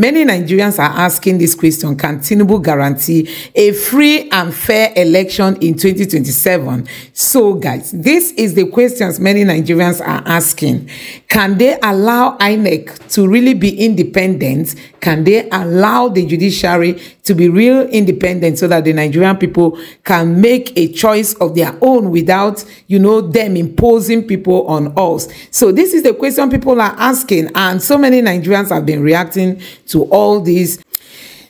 Many Nigerians are asking this question: can Tinubu guarantee a free and fair election in 2027? So guys, this is the questions many Nigerians are asking. Can they allow INEC to really be independent? Can they allow the judiciary to be real independent so that the Nigerian people can make a choice of their own without, them imposing people on us? So this is the question people are asking, and so many Nigerians have been reacting to all this.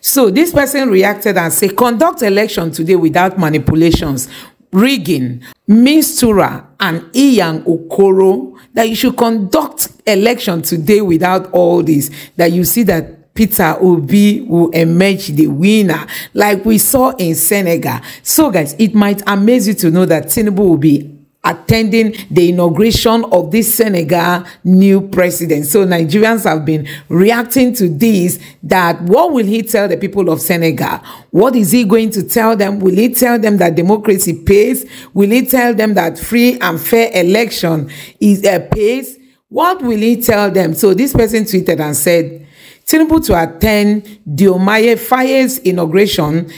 So this person reacted and said, conduct election today without manipulations, rigging, mistura, and Iyan Okoro, that you should conduct election today without all this, that you see that Peter Obi will emerge the winner, like we saw in Senegal. So guys, it might amaze you to know that Tinubu will be attending the inauguration of this Senegal new president. So Nigerians have been reacting to this, that what will he tell the people of Senegal? What is he going to tell them? Will he tell them that democracy pays? Will he tell them that free and fair election is pays? What will he tell them? So this person tweeted and said, Tinubu to attend Diomaye Faye's inauguration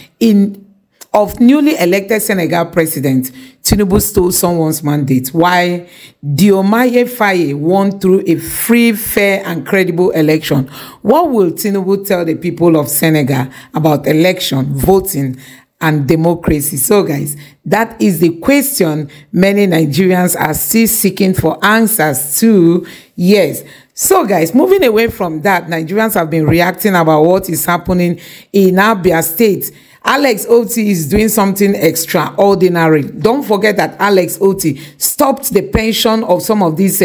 of newly elected Senegal president. Tinubu stole someone's mandate, while Diomaye Faye won through a free, fair, and credible election. What will Tinubu tell the people of Senegal about election, voting, and democracy? So guys, that is the question many Nigerians are still seeking for answers to. Yes. So guys, moving away from that, Nigerians have been reacting about what is happening in Abia State. Alex Otti is doing something extraordinary. Don't forget that Alex Otti stopped the pension of some of these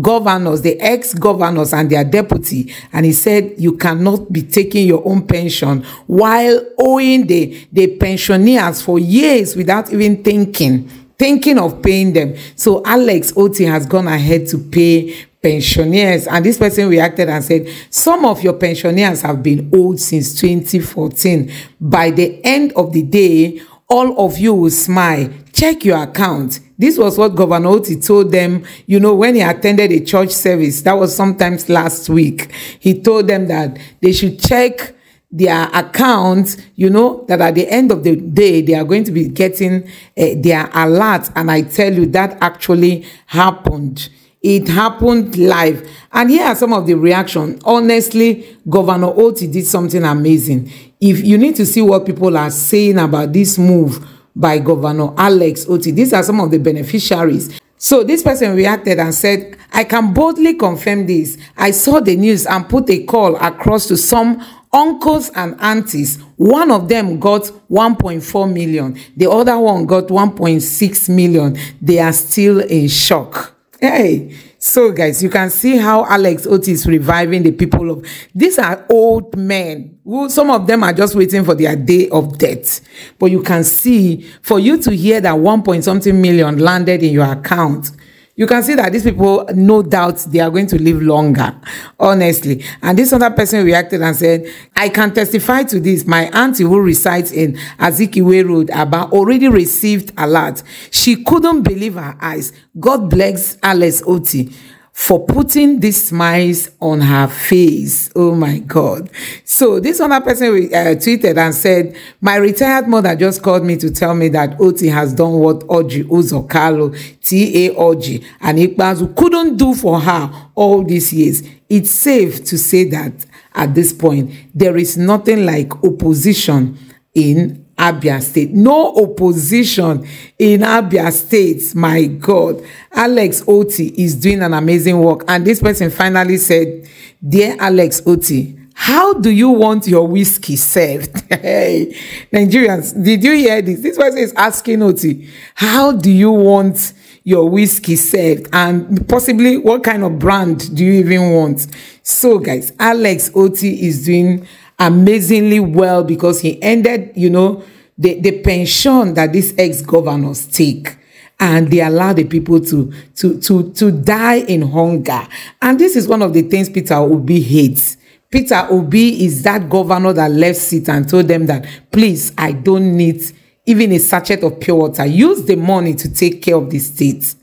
governors, the ex-governors and their deputy. And he said you cannot be taking your own pension while owing the pensioners for years without even thinking of paying them. So Alex Otti has gone ahead to pay pensioners, and this person reacted and said, some of your pensioners have been owed since 2014. By the end of the day, all of you will smile. Check your account. This was what Governor Otti told them, when he attended a church service. That was sometimes last week. He told them that they should check their accounts, that at the end of the day, they are going to be getting their alert. And I tell you, that actually happened. It happened live. And here are some of the reactions. Honestly, Governor Otti did something amazing. If you need to see what people are saying about this move by Governor Alex Otti, these are some of the beneficiaries. So this person reacted and said, I can boldly confirm this. I saw the news and put a call across to some uncles and aunties. One of them got 1.4 million. The other one got 1.6 million. They are still in shock. Hey, so guys, you can see how Alex Otti is reviving the people of... These are old men who, some of them are just waiting for their day of death. But you can see, for you to hear that 1-point-something million landed in your account, you can see that these people, no doubt, they are going to live longer, honestly. And this other person reacted and said, I can testify to this. My auntie who resides in Azikiwe Road, Aba, already received alert. She couldn't believe her eyes. God bless Alex Otti for putting these smiles on her face. Oh my God. So this other person tweeted and said, my retired mother just called me to tell me that Otti has done what Oji Uzokalo, T.A. Oji, and Ikbazu couldn't do for her all these years. It's safe to say that at this point, there is nothing like opposition in Abia State. No opposition in Abia State. My God. Alex Otti is doing an amazing work. And this person finally said, dear Alex Otti, how do you want your whiskey served? Hey, Nigerians, did you hear this? This person is asking Otti, how do you want your whiskey served? And possibly what kind of brand do you even want? So guys, Alex Otti is doing amazingly well because he ended, the pension that these ex-governors take, and they allow the people to die in hunger. And this is one of the things Peter Obi hates. Peter Obi is that governor that left seat and told them that, please, I don't need even a sachet of pure water. Use the money to take care of the state.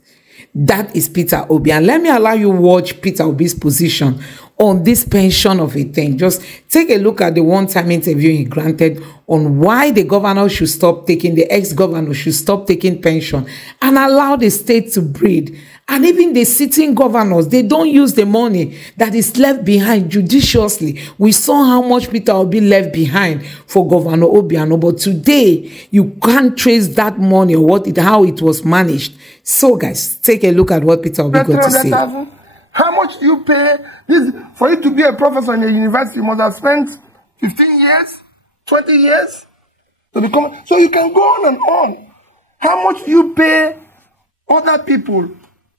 That is Peter Obi. And let me allow you watch Peter Obi's position on this pension of a thing. Just take a look at the one-time interview he granted on why the governor should stop taking, the ex-governor should stop taking pension and allow the state to breathe. And even the sitting governors, they don't use the money that is left behind judiciously. We saw how much Peter Obi left behind for Governor Obiano, but today you can't trace that money or how it was managed. So guys, take a look at what Peter Obi got to say. How much do you pay? This, for you to be a professor in a university, you must have spent 15 years, 20 years to become. So you can go on and on. How much do you pay other people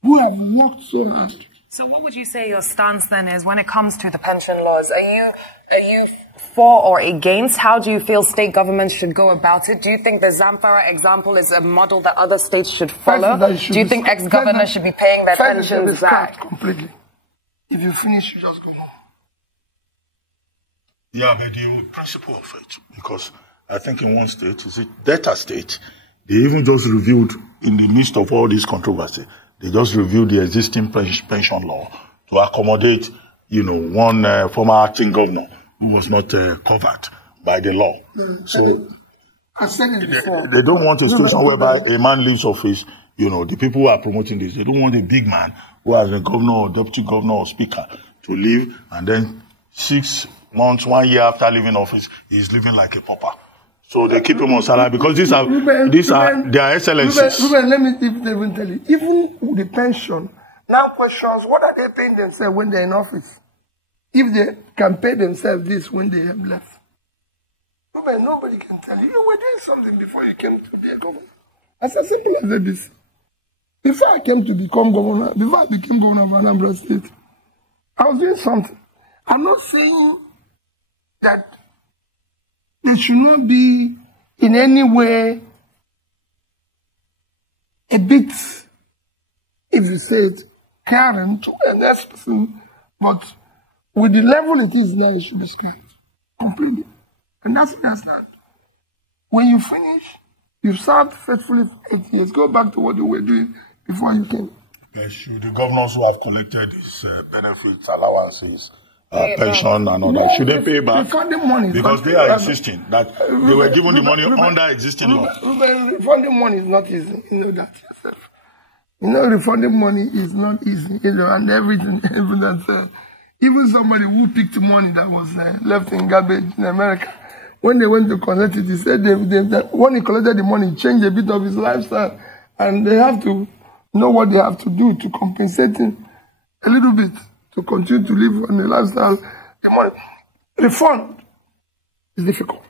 who have worked so hard? So what would you say your stance then is when it comes to the pension laws? Are you for or against? How do you feel state governments should go about it? Do you think the Zamfara example is a model that other states should follow? Do you think ex-governors should be paying their pensions back? Completely. If you finish, you just go home. Yeah, but the principle of it, because I think in one state, is it Delta State, they even just reviewed, in the midst of all this controversy, they just reviewed the existing pension law to accommodate, one former acting governor who was not covered by the law. So they don't want a situation whereby a man leaves office, the people who are promoting this, they don't want a big man who has a governor or deputy governor or speaker to leave, and then 6 months, 1 year after leaving office, he's living like a pauper. So they keep him on salary because these are their excellencies. Ruben, let me even tell you, even with the pension, now questions, what are they paying themselves when they're in office? If they can pay themselves this when they have left. Ruben, nobody can tell you. You were doing something before you came to be a governor. As simple as this. Before I came to become governor, before I became governor of Anambra State, I was doing something. I'm not saying that they should not be in any way a bit, if you say it, caring to the next person, but with the level it is now, it should be scanned completely. And that's that. When you finish, you've served faithfully for 8 years. Go back to what you were doing before you came. Should the governors who have collected these benefits, allowances, pension and all that, should they pay back? Refunding money. Because they are insisting that they were given the money under existing law. Refunding money is not easy. You know that yourself. Refunding money is not easy. And everything, even somebody who picked money that was left in garbage in America, when they went to collect it, he said that when he collected the money, he changed a bit of his lifestyle. And they have to know what they have to do to compensate him a little bit, to continue to live on the lifestyle. The money. Refund is difficult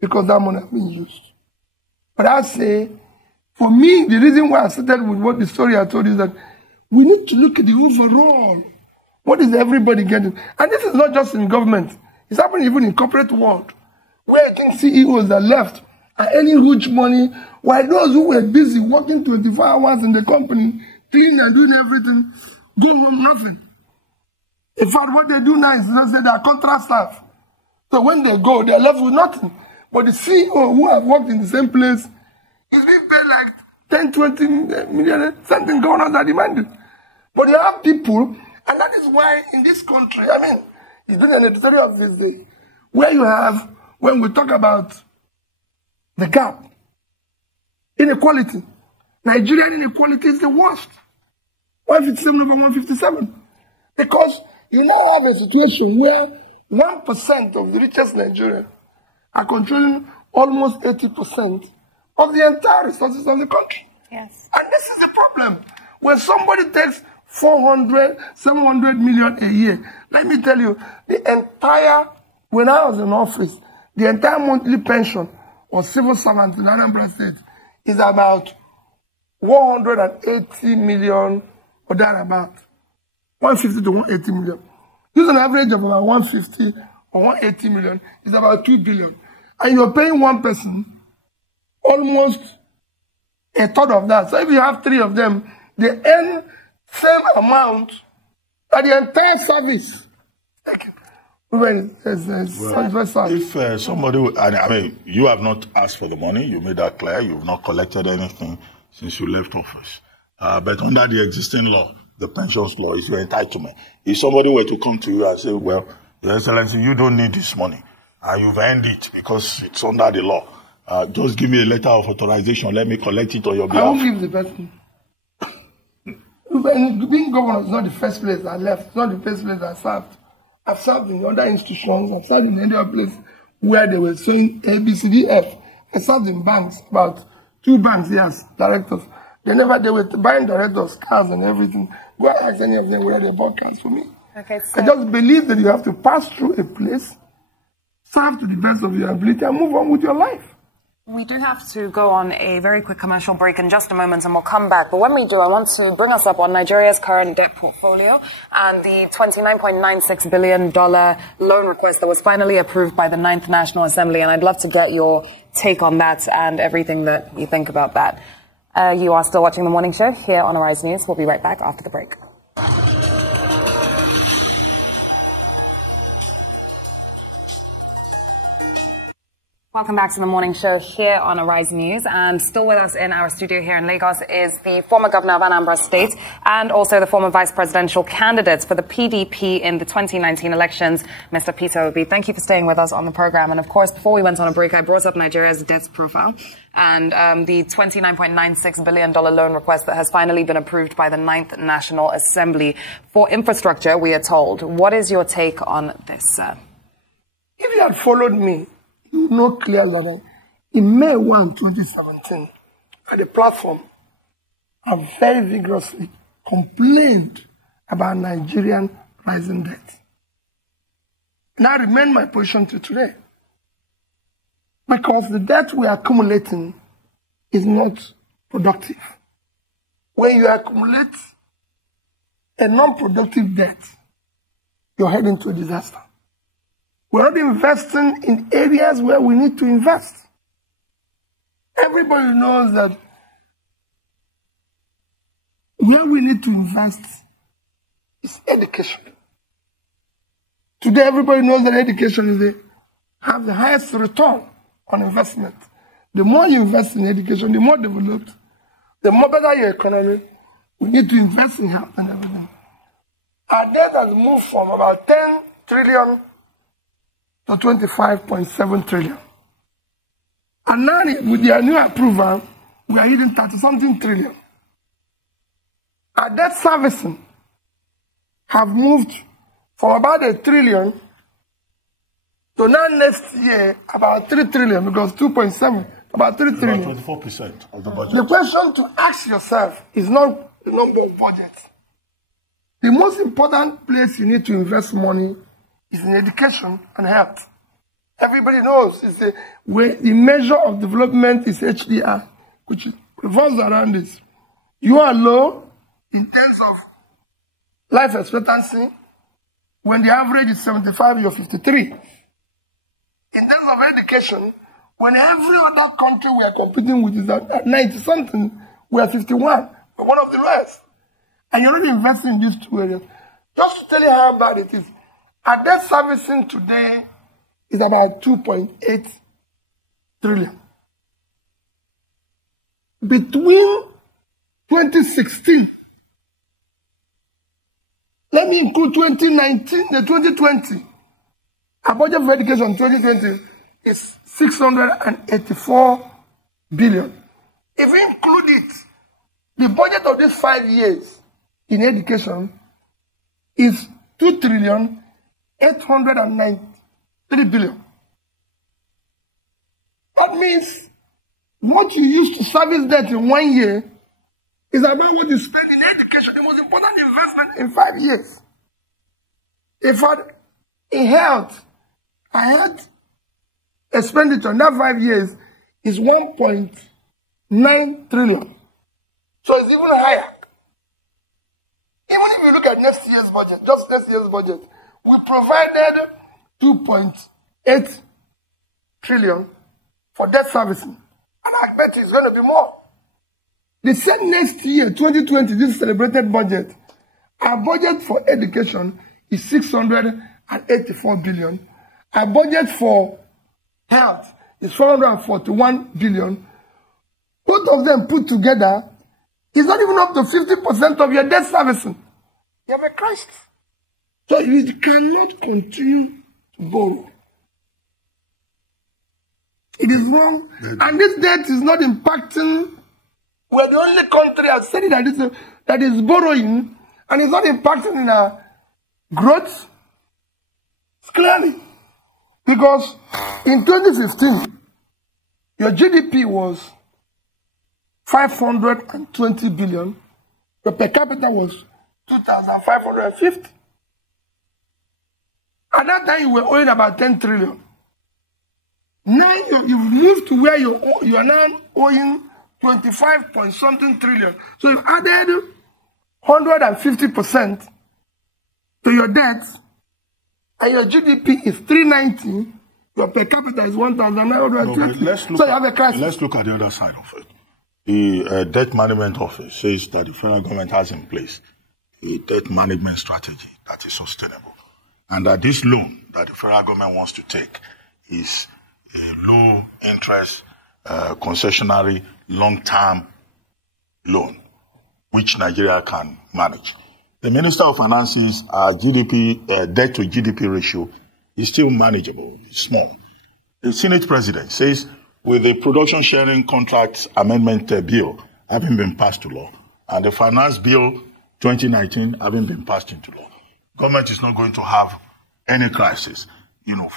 because that money has been used. But I say, for me, the reason why I started with what the story I told you is that we need to look at the overall. What is everybody getting? And this is not just in government. It's happening even in corporate world, where you can CEOs that left are earning huge money, while those who were busy working 24 hours in the company, cleaning and doing everything, going home nothing. In fact, what they do now is they are contract staff. So when they go, they are left with nothing. But the CEO who have worked in the same place is being paid like 10, 20 million, something governors are demanding. But you have people, and that is why in this country, it's been an editorial of this day, where you have, when we talk about the gap, inequality, Nigerian inequality is the worst. 157 over 157. Because you now have a situation where 1% of the richest Nigerians are controlling almost 80% of the entire resources of the country. Yes. And this is the problem. When somebody takes 400, 700 million a year, let me tell you, when I was in office, the entire monthly pension of civil servants in Anambra State is about 180 million or thereabout. 150 to 180 million. Use an average of about 150 or 180 million is about 2 billion. And you're paying one person almost a third of that. So if you have 3 of them, they earn same amount at the entire service. If somebody, you have not asked for the money, you made that clear, you've not collected anything since you left office. But under the existing law, the pensions law is your entitlement. If somebody were to come to you and say, well, Your Excellency, you don't need this money, and you've earned it because it's under the law. Just give me a letter of authorization. Let me collect it on your behalf. I won't give the person. Being governor is not the first place I left. It's not the first place I served. I've served in other institutions. I've served in any other place where they were saying ABCDF. I served in banks, about 2 banks, yes, directors. They were buying directors, cars and everything. Go ask any of them where they bought cars for me. Okay, so I just believe that you have to pass through a place, serve to the best of your ability, and move on with your life. we do have to go on a very quick commercial break in just a moment, and we'll come back. But when we do, I want to bring us up on Nigeria's current debt portfolio and the $29.96 billion loan request that was finally approved by the 9th National Assembly. And I'd love to get your take on that and everything that you think about that. You are still watching The Morning Show here on Arise News. We'll be right back after the break. Welcome back to The Morning Show here on Arise News, and still with us in our studio here in Lagos is the former governor of Anambra State and also the former vice presidential candidate for the PDP in the 2019 elections, Mr. Peter Obi. Thank you for staying with us on the program. And of course, before we went on a break, I brought up Nigeria's debt profile and the $29.96 billion loan request that has finally been approved by the 9th National Assembly for infrastructure, we are told. What is your take on this, sir? If you had followed me, you know clearly that in May 1, 2017, at the platform, I very vigorously complained about Nigerian rising debt. And I remain my position to today. Because the debt we are accumulating is not productive. When you accumulate a non-productive debt, you're heading to a disaster. We're not investing in areas where we need to invest. Everybody knows that where we need to invest is education. Today, everybody knows that education has the highest return on investment. The more you invest in education, the more developed, the more better your economy. We need to invest in health and everything. Our debt has moved from about 10 trillion to 25.7 trillion. And now, with their new approval, we are hitting 30-something trillion. Our debt servicing have moved from about 1 trillion to now next year about 3 trillion, because 2.7, about 3 trillion. About 24% of the budget. The question to ask yourself is not the number of budgets. The most important place you need to invest money is in education and health. Everybody knows where the measure of development is HDI, which revolves around this. You are low in terms of life expectancy. When the average is 75, you're 53. In terms of education, when every other country we are competing with is at 90-something, we are 51. We're one of the lowest. And you're not investing in these two areas. Just to tell you how bad it is, our debt servicing today is about 2.8 trillion. Between 2016, let me include 2019 and 2020, our budget for education in 2020 is 684 billion. If we include it, the budget of these 5 years in education is 2 trillion 893 billion. That means what you used to service debt in 1 year is about what you spend in education, the most important investment in 5 years. In health, I had expenditure in that 5 years is 1.9 trillion. So it's even higher. Even if you look at next year's budget, just next year's budget, we provided 2.8 trillion for debt servicing. And I bet it's going to be more. The same next year, 2020, this celebrated budget, our budget for education is 684 billion. Our budget for health is 441 billion. Both of them put together is not even up to 50% of your debt servicing. You have a crisis. So you cannot continue to borrow. It is wrong. And this debt is not impacting. We're the only country I've said it that is borrowing, and it's not impacting in our growth. Clearly. Because in 2015, your GDP was 520 billion. Your per capita was 2,550. At that time, you were owing about 10 trillion. Now you've moved to where you are now owing 25 point something trillion. So you've added 150% to your debt, and your GDP is 390. Your per capita is 1,920. So you have a crisis. Let's look at the other side of it. The Debt Management Office says that the federal government has in place a debt management strategy that is sustainable, and that this loan that the federal government wants to take is a low interest, concessionary, long-term loan, which Nigeria can manage. The Minister of Finance's debt to GDP ratio is still manageable, it's small. The Senate President says with the Production Sharing Contracts Amendment Bill having been passed to law, and the Finance Bill 2019 having been passed into law, government is not going to have any crisis,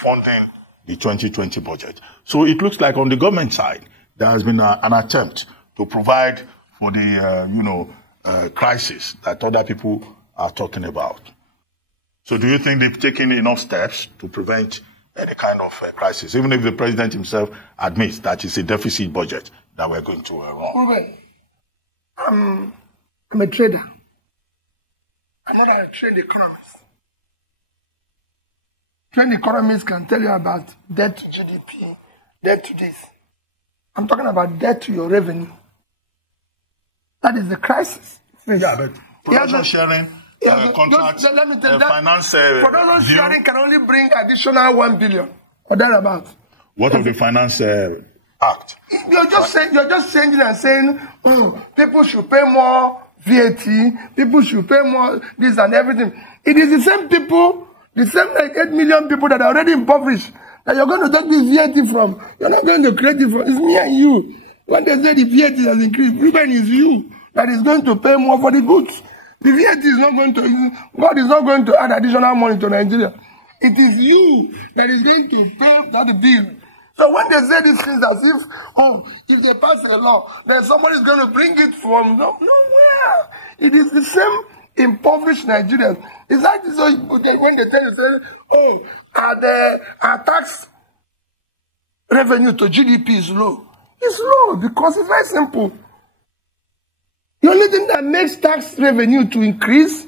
funding the 2020 budget. So it looks like on the government side, there has been an attempt to provide for the, crisis that other people are talking about. So do you think they've taken enough steps to prevent any kind of crisis, even if the president himself admits that it's a deficit budget that we're going to run? Ruben, I'm a trader. I'm not a trade economist. Trade economists can tell you about debt to GDP, debt to this. I'm talking about debt to your revenue. That is the crisis. Yeah, but production sharing, contracts, let me tell you finance production sharing can only bring additional 1 billion or thereabouts. What of the finance act? You're just changing and saying, people should pay more VAT, people should pay more this and everything. It is the same people, the same like 8 million people that are already impoverished, that you're going to take this VAT from. You're not going to create it from. It's me and you. When they say the VAT has increased, even is you that is going to pay more for the goods. The VAT is not going to, God is not going to add additional money to Nigeria. It is you that is going to pay for the bill. So when they say these things as if they pass a law, then somebody is going to bring it from nowhere. It is the same impoverished Nigerians. It's like this, when they tell you, our tax revenue to GDP is low. It's low because it's very simple. The only thing that makes tax revenue to increase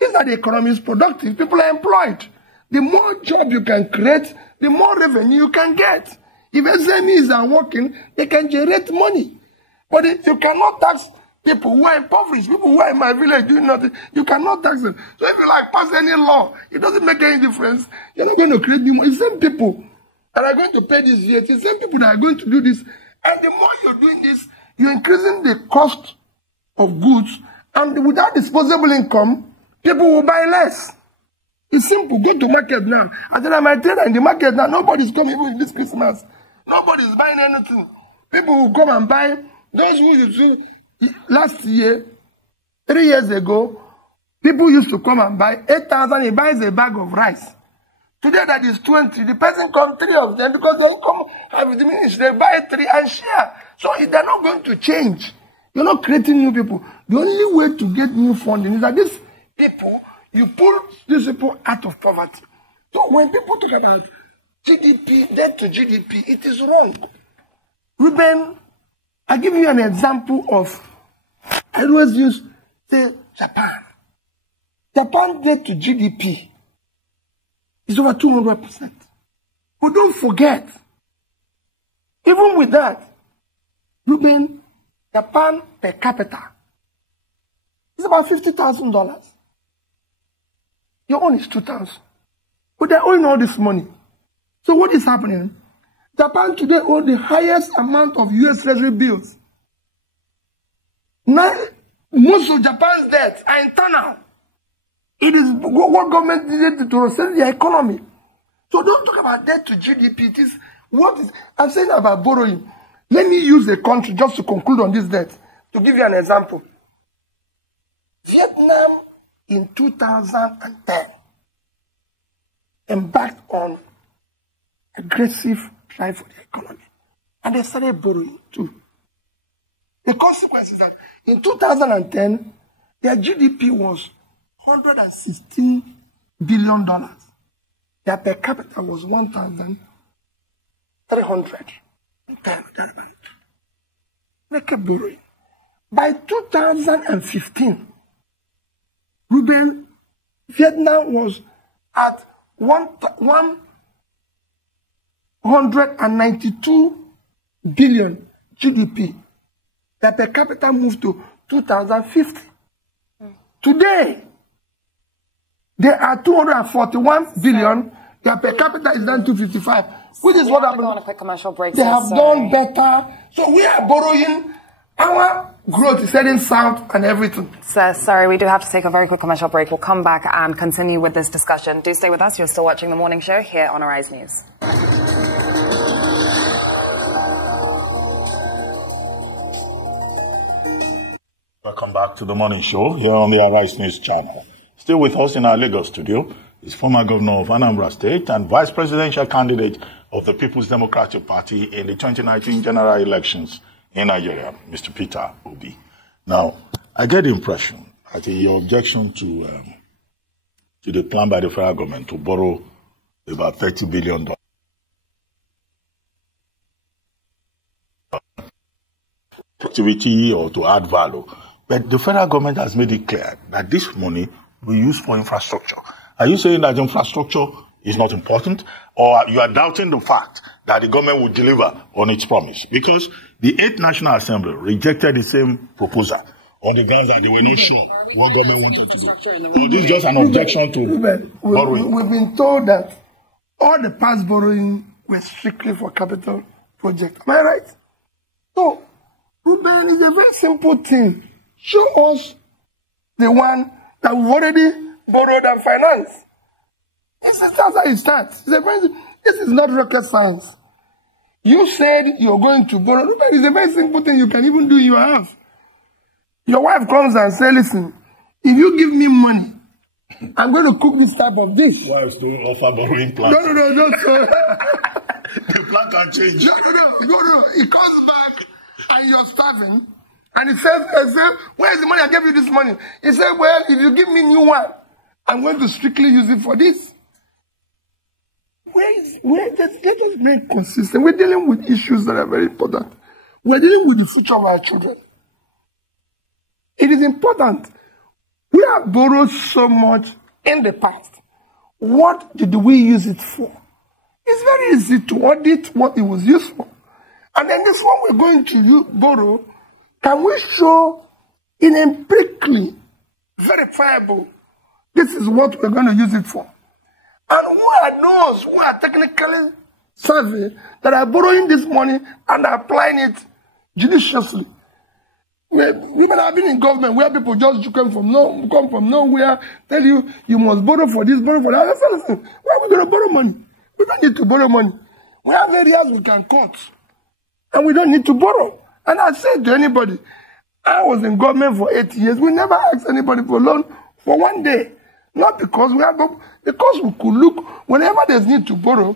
is that the economy is productive. People are employed. The more job you can create, the more revenue you can get. If SMEs are working, they can generate money. But you cannot tax people who are impoverished, people who are in my village doing nothing. You cannot tax them. So if you pass any law, it doesn't make any difference. You're not going to create new money. It's the same people that are going to pay this VAT. It's the same people that are going to do this. And the more you're doing this, you're increasing the cost of goods. And without disposable income, people will buy less. It's simple. Go to market now. I tell them, I tell in the market now, nobody's coming even this Christmas. Nobody's buying anything. People will come and buy. Those who used to, last year, 3 years ago, people used to come and buy 8,000. He buys a bag of rice. Today that is 20. The person comes 3 of them because their income have diminished. They buy 3 and share. So they're not going to change. You're not creating new people. The only way to get new funding is that these people, you pull these people out of poverty. So when people talk about GDP, debt to GDP, it is wrong. Ruben, I'll give you an example of, I always use, say, Japan. Japan debt to GDP is over 200%. But don't forget, even with that, Ruben, Japan per capita is about $50,000. Your own is 2,000. But they're owing all this money. So what is happening? Japan today owes the highest amount of US Treasury bills. Now, most of Japan's debts are internal. It is what government needed to sustain the economy. So don't talk about debt to GDP. It is what is, I'm saying about borrowing. Let me use a country just to conclude on this debt. To give you an example. Vietnam in 2010 embarked on aggressive drive for the economy. And they started borrowing too. The consequence is that in 2010, their GDP was $116 billion. Their per capita was 1,300. They kept borrowing. By 2015, Vietnam was at 192 billion GDP. Their per capita moved to 2050. Today, they are 241 billion. Their per capita is down to 255. Which is what happened. On a quick commercial break. They have done better. So we are borrowing. Our growth is heading south and everything. Sir, sorry, we do have to take a very quick commercial break. We'll come back and continue with this discussion. Do stay with us. You're still watching The Morning Show here on Arise News. Welcome back to The Morning Show here on the Arise News channel. Still with us in our Lagos studio is former governor of Anambra State and vice presidential candidate of the People's Democratic Party in the 2019 general elections in Nigeria, Mr. Peter Obi. Now, I get the impression that your objection to the plan by the federal government to borrow about $30 billion activity or to add value, but the federal government has made it clear that this money will be used for infrastructure. Are you saying that infrastructure is not important, or you are doubting the fact that the government will deliver on its promise? Because the 8th National Assembly rejected the same proposal on the grounds that they were not sure what government wanted to do. So this is just an objection to borrowing. We've been told that all the past borrowing were strictly for capital projects. Am I right? So, Ruben, is a very simple thing. Show us the one that we've already borrowed and financed. That's how it starts. This is not rocket science. You said you're going to borrow. It's a very simple thing you can even do in your house. Your wife comes and says, listen, if you give me money, I'm going to cook this type of dish. Wives don't offer borrowing plans. No. The plan can change. No. He comes back and you're starving. And he says, where's the money? I gave you this money. He said, well, if you give me new one, I'm going to strictly use it for this. Let us make consistent. We're dealing with issues that are very important. We're dealing with the future of our children. It is important. We have borrowed so much in the past. What did we use it for? It's very easy to audit what it was used for. And then this one we're going to borrow, can we show in empirically verifiable, this is what we're going to use it for? And who are those who are technically savvy that are borrowing this money and applying it judiciously? Even have been in government where people just come from nowhere, tell you, you must borrow for this, borrow for that. Listen, why are we going to borrow money? We don't need to borrow money. We have areas we can cut, and we don't need to borrow. And I said to anybody, I was in government for 8 years. We never asked anybody for a loan for one day. Not because we had, because we could look, whenever there's need to borrow,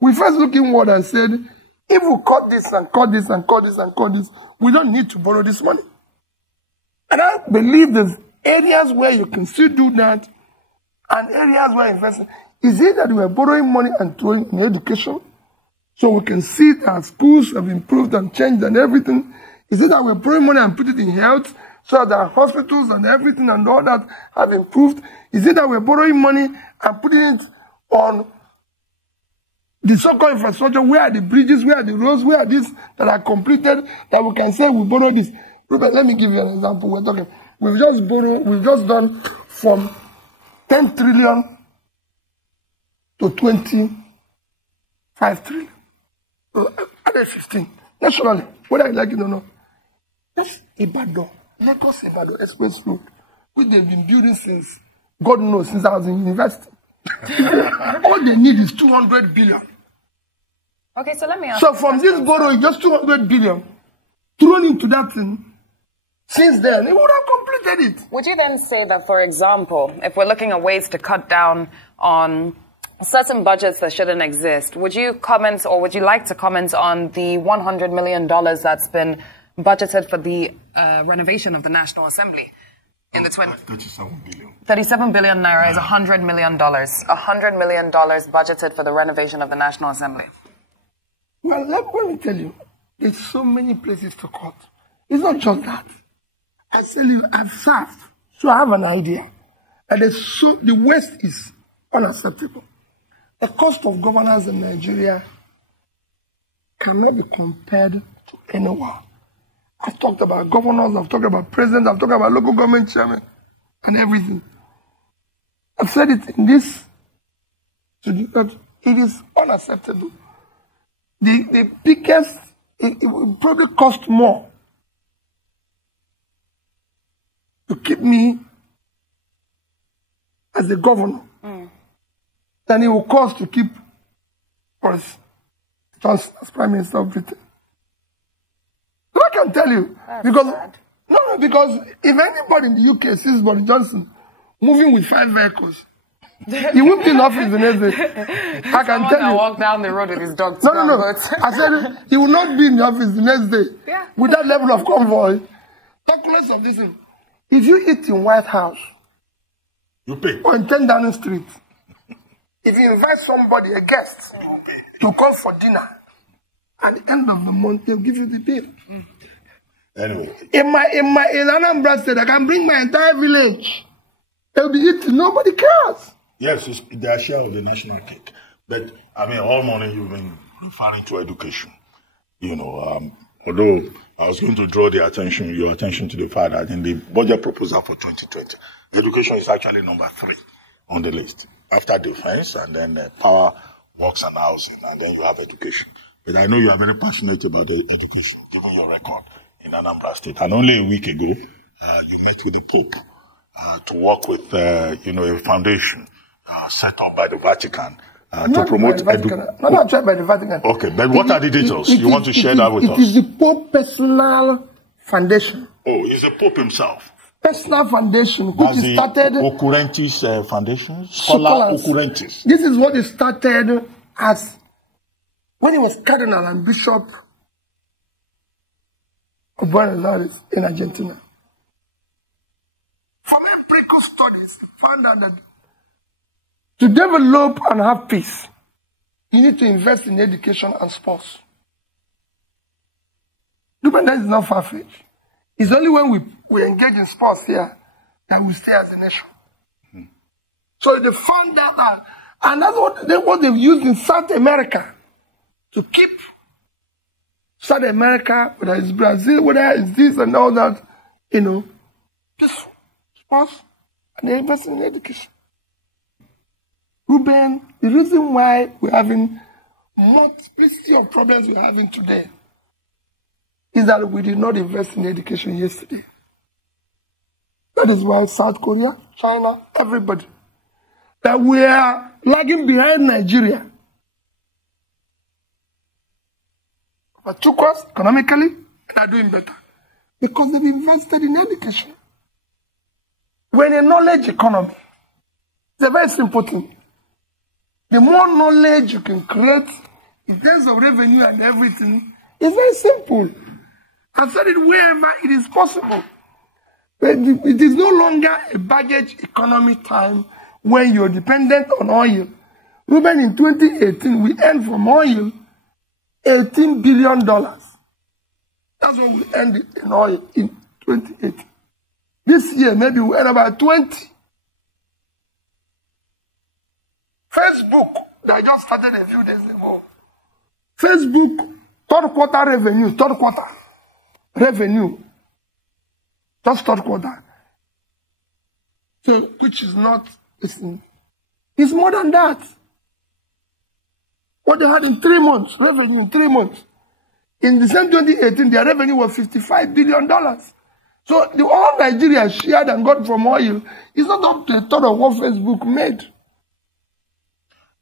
we first look inward and said, if we cut this and cut this and cut this and cut this, we don't need to borrow this money. And I believe there's areas where you can still do that, and areas where investing. Is it that we are borrowing money and throwing in education? So we can see that schools have improved and changed and everything. Is it that we're borrowing money and put it in health so that hospitals and everything and all that have improved? Is it that we're borrowing money and putting it on the so-called infrastructure? Where are the bridges? Where are the roads? Where are these that are completed that we can say we borrow this? Ruben, let me give you an example. We've just done from 10 trillion to 25 trillion. Other 15. Nationally, whether I like it or not. That's Ibadan. Lagos Ibadan Express Road, which they've been building since God knows, since I was in university. All they need is 200 billion. Okay, so let me ask So from this borrowing, just 200 billion thrown into that thing, since then, it would have completed it. Would you then say that, for example, if we're looking at ways to cut down on certain budgets that shouldn't exist, would you comment, or would you like to comment on the $100 million that's been budgeted for the renovation of the National Assembly? In the 37 billion. 37 billion naira is $100 million. $100 million budgeted for the renovation of the National Assembly. Well, let me tell you, there's so many places to cut. It's not just that. I tell you, I've served, so I have an idea. And the West is unacceptable. The cost of governance in Nigeria cannot be compared to anyone. I've talked about governors, I've talked about presidents, I've talked about local government chairmen, and everything. I've said it in this, it is unacceptable. The biggest, it will probably cost more to keep me as a governor than it will cost to keep Boris Johnson as Prime Minister of Britain. So I can tell you, because if anybody in the UK sees Boris Johnson moving with 5 vehicles, he won't be in office the next day. I can tell you. Walk down the road with his dog. No. I said he will not be in the office the next day with that level of convoy. Talk less of this thing. If you eat in White House, you pay. Or in 10 Downing Street, if you invite somebody, a guest, to come for dinner, at the end of the month, they'll give you the bill. Anyway. In Anambra State, I can bring my entire village. They'll be eating. Nobody cares. Yes, it's their share of the national cake. But, I mean, all morning you've been referring to education. You know, although I was going to draw your attention to the fact that in the budget proposal for 2020, education is actually number 3 on the list. After defense, and then power, works and housing, and then you have education. But I know you are very passionate about the education, given your record in Anambra State. And only a week ago, you met with the Pope to work with, a foundation set up by the Vatican to promote education. Not tried by the Vatican. Okay, but what are the details? You want to share that with us? It is the Pope personal foundation. Oh, it's the Pope himself. Personal foundation, which is started. Occurrentis Foundation? Scholar Occurrentis. This is what it started as when he was Cardinal and Bishop of Buenos Aires in Argentina. From empirical studies, found out that to develop and have peace, you need to invest in education and sports. That is not far-fetched. It's only when we engage in sports here that we stay as a nation. So they found that out. And that's what they've used in South America to keep South America, whether it's Brazil, whether it's this and all that, peaceful. Sports, and they invest in education. Ruben, the reason why we're having multiplicity of problems we're having today is that we did not invest in education yesterday. That is why South Korea, China, everybody, that we are lagging behind Nigeria. But took us economically, and are doing better. Because they've invested in education. We're in a knowledge economy. It's a very simple thing. The more knowledge you can create in terms of revenue and everything, it's very simple. I've said it wherever it is possible. But it is no longer a baggage economy time when you're dependent on oil. Even in 2018, we earned from oil $18 billion. That's what we earned in oil in 2018. This year, maybe we earn about 20. Facebook, that just started a few days ago. Facebook, third quarter revenue, just third quarter. So, which is not, it's more than that. What they had in 3 months, revenue in 3 months. In December 2018, their revenue was $55 billion. So the all Nigeria shared and got from oil is not up to a third of what Facebook made.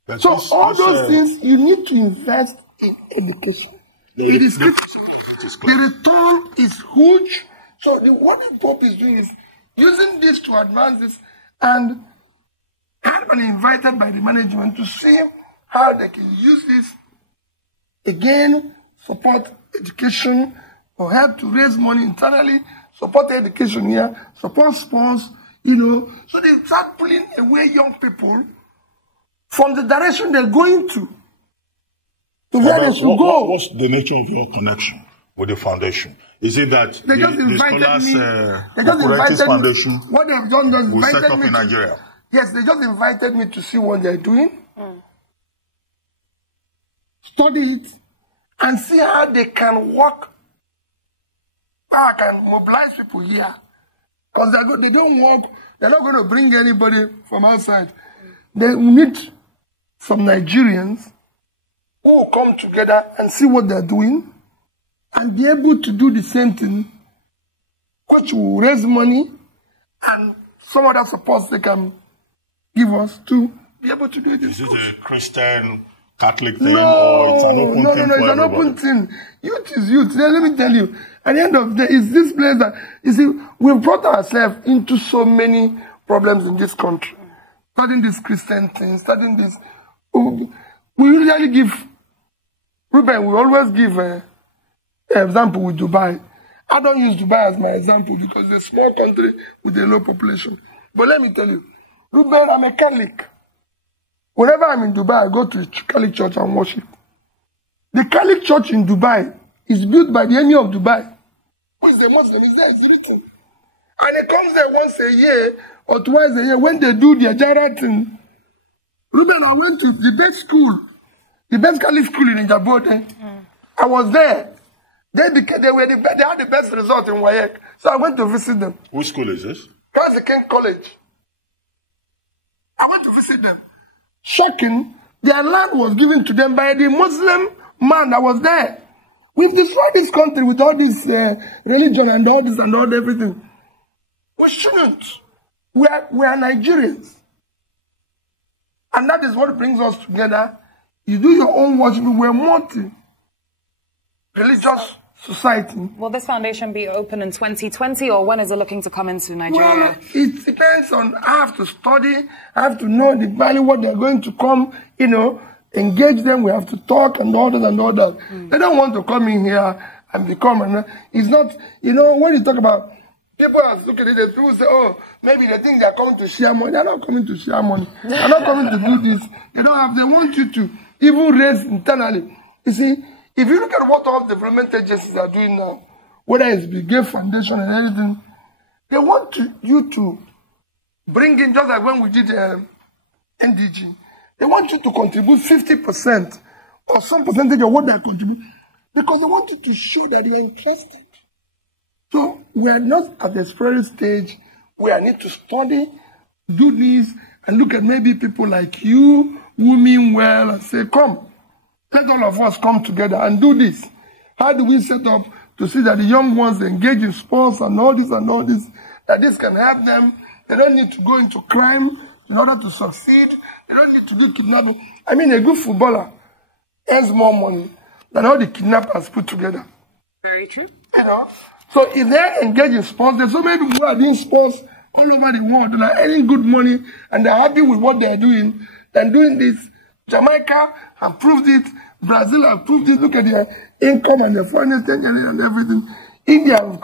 But so all those things, you need to invest in education. It is critical. The return is huge. So what the Pope is doing is using this to advance this, and I've been invited by the management to see how they can use this, again, support education, or help to raise money internally, support education here, support sports, so they start pulling away young people from the direction they're going to where they should go. What's the nature of your connection with the foundation? Is it that they just invited me? They just invited Foundation me. What they've done is will set invited up me in Nigeria? Yes, they just invited me to see what they're doing, study it, and see how they can work, how I can mobilize people here. Because they don't work, they're not going to bring anybody from outside. They need some Nigerians who will come together and see what they're doing and be able to do the same thing, which will raise money and some other supports they can give us to be able to do this. Is it a Christian, Catholic thing, or it's an open thing? No, it's an open thing. Youth is youth. Let me tell you, at the end of the day, it's this place that, you see, we've brought ourselves into so many problems in this country. Studying this Christian thing, studying this. We usually give, Ruben, we always give an example with Dubai. I don't use Dubai as my example because it's a small country with a low population. But let me tell you, Ruben, I'm a Catholic. Whenever I'm in Dubai, I go to the Catholic church and worship. The Catholic church in Dubai is built by the Emir of Dubai, who is a Muslim. It's there, it's written. And he comes there once a year or twice a year when they do their Jara thing. Ruben, I went to the best school, the best Catholic school in Djibouti. I was there. They had the best result in WAEC. So I went to visit them. Which school is this? King College. I went to visit them. Shocking, their land was given to them by the Muslim man that was there. We've destroyed this country with all this religion and all this and all everything. We shouldn't. We are Nigerians. And that is what brings us together. You do your own worship. We're multi-religious society. Will this foundation be open in 2020, or when is it looking to come into Nigeria? Well, it depends on, I have to study, I have to know the value, what they're going to come, engage them, we have to talk and all that and all that. They don't want to come in here and become, it's not, when you talk about, people are looking at it, people say, oh, maybe they think they're coming to share money. They're not coming to share money. They're not coming to do this. They want you to even raise internally. You see, if you look at what all development agencies are doing now, whether it's the Gay Foundation and everything, they want you to bring in, just like when we did NDG, they want you to contribute 50% or some percentage of what they contribute, because they want you to show that you're interested. So we are not at the exploratory stage where I need to study, do this, and look at maybe people like you who mean well and say, come, let all of us come together and do this. How do we set up to see that the young ones engage in sports and all this, that this can help them? They don't need to go into crime in order to succeed. They don't need to do kidnapping. I mean, a good footballer earns more money than all the kidnappers put together. Very true. So if they're engaged in sports, there's so many people who are doing sports all over the world and are earning good money and they're happy with what they're doing than doing this. Jamaica have proved it. Brazil have proved it. Look at their income and their foreign exchange and everything. India have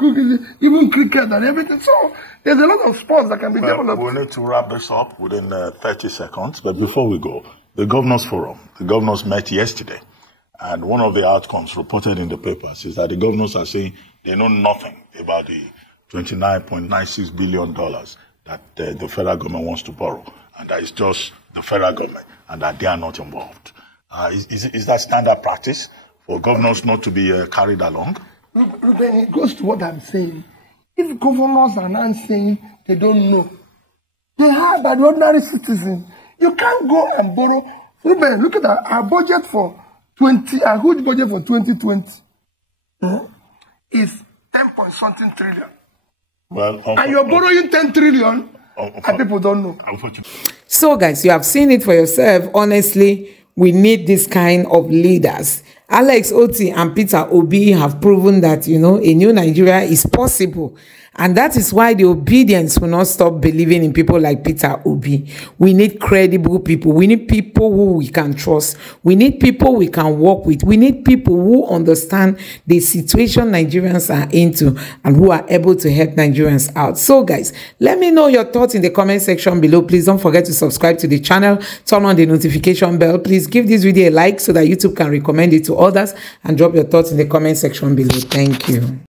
even cricket and everything. So there's a lot of sports that can be developed. We'll need to wrap this up within 30 seconds. But before we go, the Governors Forum, the governors met yesterday. And one of the outcomes reported in the papers is that the governors are saying they know nothing about the $29.96 billion that the federal government wants to borrow. And that is just the federal government and that they are not involved. Is that standard practice for governors not to be carried along? Ruben, it goes to what I'm saying. If governors are not saying they don't know, they are by the ordinary citizen. You can't go and borrow. Ruben, look at our budget for our huge budget for 2020 is 10 point something trillion. Well, and you're borrowing 10 trillion, and people don't know. So, guys, you have seen it for yourself. Honestly, we need this kind of leaders. Alex Otti and Peter Obi have proven that, a new Nigeria is possible. And that is why the obedience will not stop believing in people like Peter Obi. We need credible people. We need people who we can trust. We need people we can work with. We need people who understand the situation Nigerians are into and who are able to help Nigerians out. So, guys, let me know your thoughts in the comment section below. Please don't forget to subscribe to the channel. Turn on the notification bell. Please give this video a like so that YouTube can recommend it to others, and drop your thoughts in the comment section below. Thank you.